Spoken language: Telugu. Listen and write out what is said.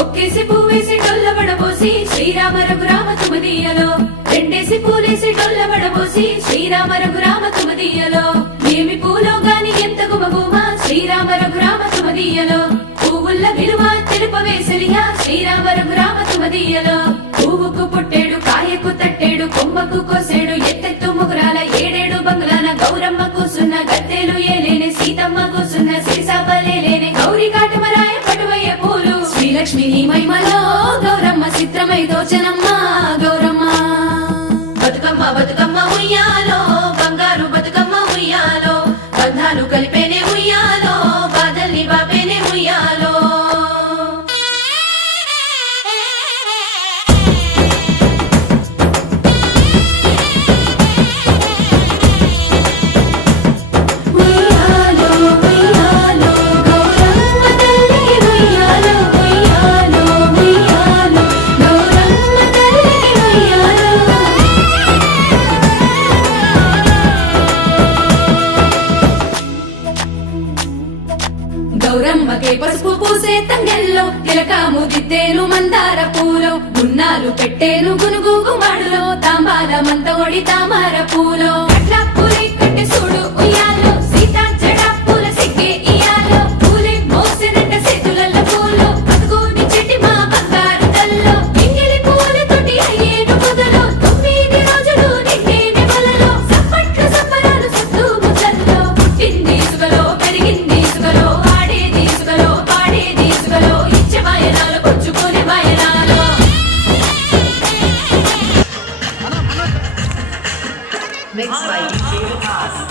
ఒక్కేసి పువ్వేసి డొల్లబడబోసి శ్రీరామ రఘురామ తుమదీయలో రెండేసి పూలేసి డొల్లబడబోసి శ్రీరామ రఘురామ తుమదీయలో ఏమి పూలో గాని ఎంత గుమగుమ శ్రీరామ రఘురామ తుమదీయలో పువ్వుల్ల విలువ తెలుపవేసలియా శ్రీరామ రఘురామ తుమదీయలో పువ్వుకు పుట్టేడు కాయకు తట్టేడు కొమ్మకు కోసేడు ఎత్తెత్తు ముగురాల ఏడేడు బంగ్లాన గౌరమ్మ కూసున్న గద్దెలు ఏలేని సీతమ్మ కూసున్న లక్ష్మి నీ మహిమలో గౌరమ్మ చిత్రమై దోచనమ్మ గౌరమ్మ. బతుకమ్మ బతుకమ్మ గౌరమ్మకే పసుపు పూసే తంగెల్లో తిలకాము దిద్దేను మందార పూలో గున్నాలు పెట్టేను గునుగు గుమాడులో తాంబాల మంత ఒడి తామర పూలో. Mixed by DJ Pass.